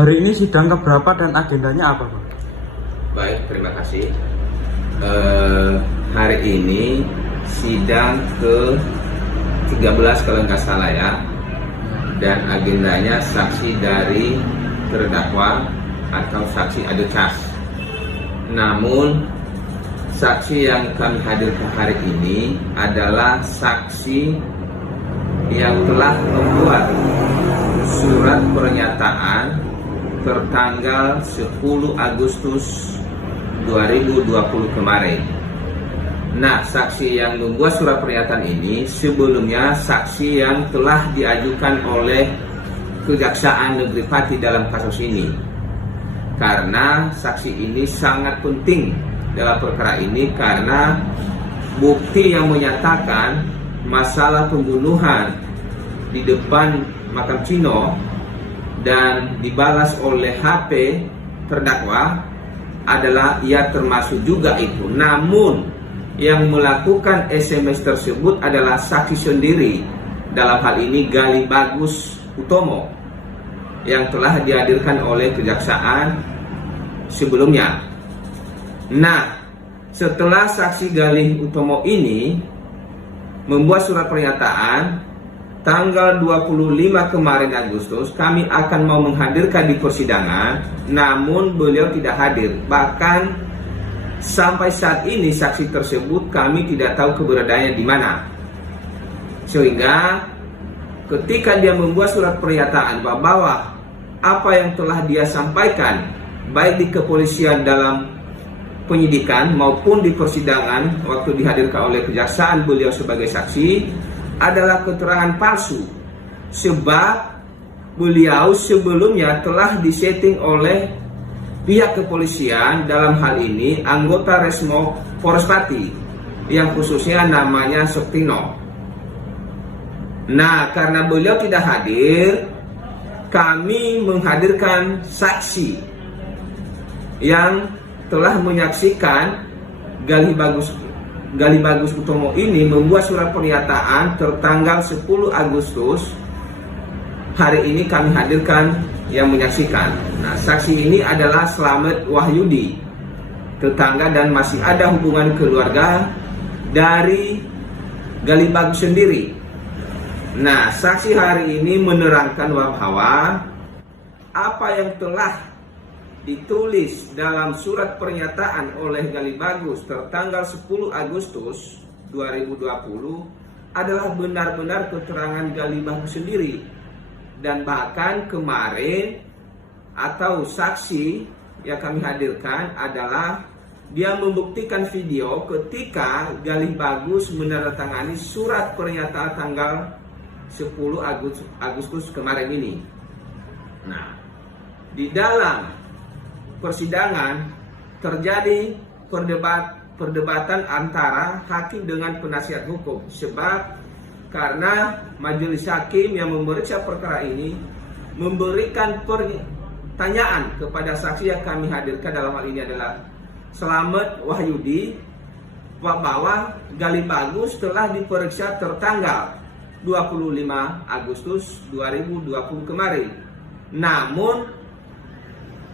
Hari ini sidang keberapa dan agendanya apa, Pak? Baik, terima kasih. Hari ini sidang ke-13 kalau nggak salah ya. Dan agendanya saksi dari terdakwa atau saksi adu cas. Namun saksi yang kami hadirkan hari ini adalah saksi yang telah membuat surat pernyataan tertanggal 10 Agustus 2020 kemarin. Nah, saksi yang membuat surat pernyataan ini sebelumnya saksi yang telah diajukan oleh Kejaksaan Negeri Pati dalam kasus ini. Karena saksi ini sangat penting dalam perkara ini karena bukti yang menyatakan masalah pembunuhan di depan makam Cino dan dibalas oleh HP terdakwa adalah ia termasuk juga itu. Namun yang melakukan SMS tersebut adalah saksi sendiri, dalam hal ini Gali Bagus Utomo yang telah dihadirkan oleh kejaksaan sebelumnya. Nah, setelah saksi Gali Utomo ini membuat surat pernyataan tanggal 25 kemarin Agustus, kami akan mau menghadirkan di persidangan, namun beliau tidak hadir. Bahkan sampai saat ini saksi tersebut kami tidak tahu keberadaannya di mana. Sehingga ketika dia membuat surat pernyataan bahwa apa yang telah dia sampaikan baik di kepolisian dalam penyidikan maupun di persidangan waktu dihadirkan oleh kejaksaan beliau sebagai saksi adalah keterangan palsu, sebab beliau sebelumnya telah disetting oleh pihak kepolisian, dalam hal ini anggota Resmo Polres Pati yang khususnya namanya Suktino. Nah, karena beliau tidak hadir, kami menghadirkan saksi yang telah menyaksikan Gali Bagus Utomo ini membuat surat pernyataan tertanggal 10 Agustus. Hari ini kami hadirkan yang menyaksikan. Nah, saksi ini adalah Slamet Wahyudi, tetangga dan masih ada hubungan keluarga dari Gali Bagus sendiri. Nah, saksi hari ini menerangkan bahwa apa yang telah ditulis dalam surat pernyataan oleh Gali Bagus tertanggal 10 Agustus 2020 adalah benar-benar keterangan Gali Bagus sendiri. Dan bahkan kemarin atau saksi yang kami hadirkan adalah dia membuktikan video ketika Gali Bagus menandatangani surat pernyataan tanggal 10 Agustus kemarin ini. Nah, di dalam persidangan terjadi perdebatan antara hakim dengan penasihat hukum, sebab karena majelis hakim yang memeriksa perkara ini memberikan pertanyaan kepada saksi yang kami hadirkan, dalam hal ini adalah Slamet Wahyudi, bahwa Gali Bagus telah diperiksa tertanggal 25 Agustus 2020 kemarin. Namun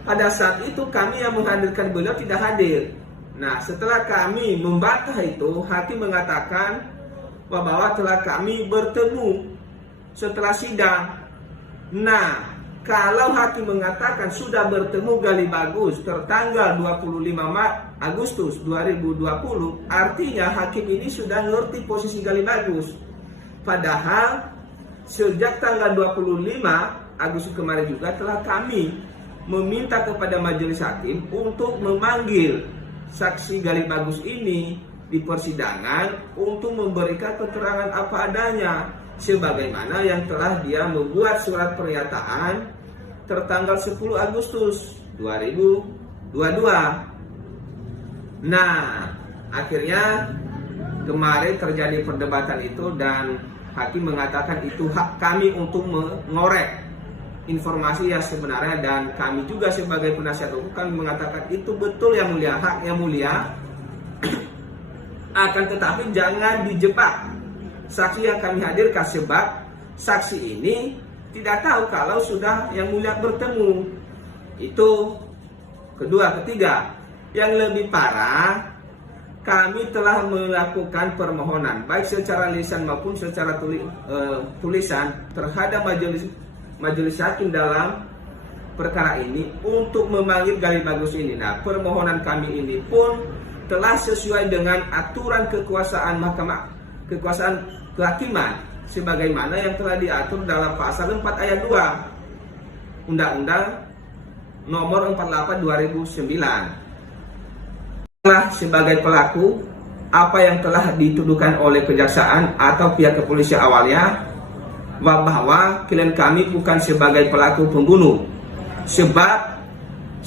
pada saat itu kami yang menghadirkan beliau tidak hadir. Nah, setelah kami membantah itu, hakim mengatakan bahwa telah kami bertemu setelah sidang. Nah, kalau hakim mengatakan sudah bertemu Gali Bagus tertanggal 25 Agustus 2020, artinya hakim ini sudah ngerti posisi Gali Bagus. Padahal sejak tanggal 25 Agustus kemarin juga telah kami meminta kepada majelis hakim untuk memanggil saksi Gali Bagus ini di persidangan untuk memberikan keterangan apa adanya, sebagaimana yang telah dia membuat surat pernyataan tertanggal 10 Agustus 2022. Nah, akhirnya kemarin terjadi perdebatan itu dan hakim mengatakan itu hak kami untuk mengorek informasi yang sebenarnya, dan kami juga sebagai penasihat hukum kami mengatakan itu betul yang mulia, hak yang mulia. Akan tetapi jangan dijebak saksi yang kami hadirkan, sebab saksi ini tidak tahu kalau sudah yang mulia bertemu. Itu kedua. Ketiga, yang lebih parah, kami telah melakukan permohonan baik secara lisan maupun secara tulisan terhadap majelis hakim dalam perkara ini untuk memanggil Gali Bagus ini. Nah, permohonan kami ini pun telah sesuai dengan aturan kekuasaan kekuasaan kehakiman sebagaimana yang telah diatur dalam pasal 4 ayat 2 Undang-Undang Nomor 48 2009. Sebagai pelaku apa yang telah dituduhkan oleh kejaksaan atau pihak kepolisian awalnya, bahwa klien kami bukan sebagai pelaku pembunuh, sebab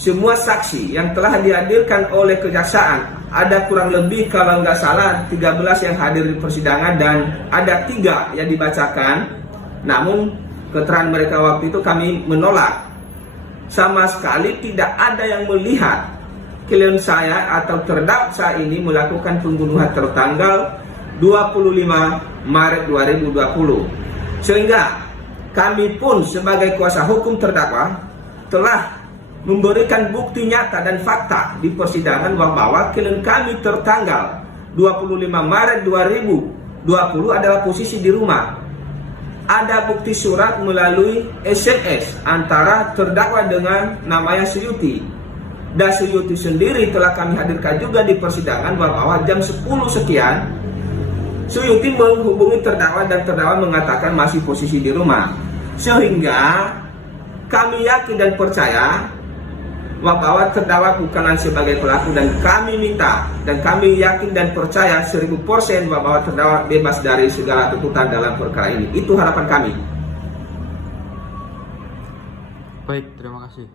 semua saksi yang telah dihadirkan oleh kejaksaan, ada kurang lebih kalau nggak salah 13 yang hadir di persidangan dan ada 3 yang dibacakan, namun keterangan mereka waktu itu kami menolak. Sama sekali tidak ada yang melihat klien saya atau terdakwa saya ini melakukan pembunuhan tertanggal 25 Maret 2020. Sehingga kami pun sebagai kuasa hukum terdakwa telah memberikan bukti nyata dan fakta di persidangan bahwa klien kami tertanggal 25 Maret 2020 adalah posisi di rumah. Ada bukti surat melalui SMS antara terdakwa dengan namanya Suyuti. Dan Suyuti sendiri telah kami hadirkan juga di persidangan bahwa jam 10 sekian Suyuti menghubungi terdakwa dan terdakwa mengatakan masih posisi di rumah. Sehingga kami yakin dan percaya bahwa terdakwa bukan sebagai pelaku, dan kami minta dan kami yakin dan percaya 1000% bahwa terdakwa bebas dari segala tuntutan dalam perkara ini. Itu harapan kami. Baik, terima kasih.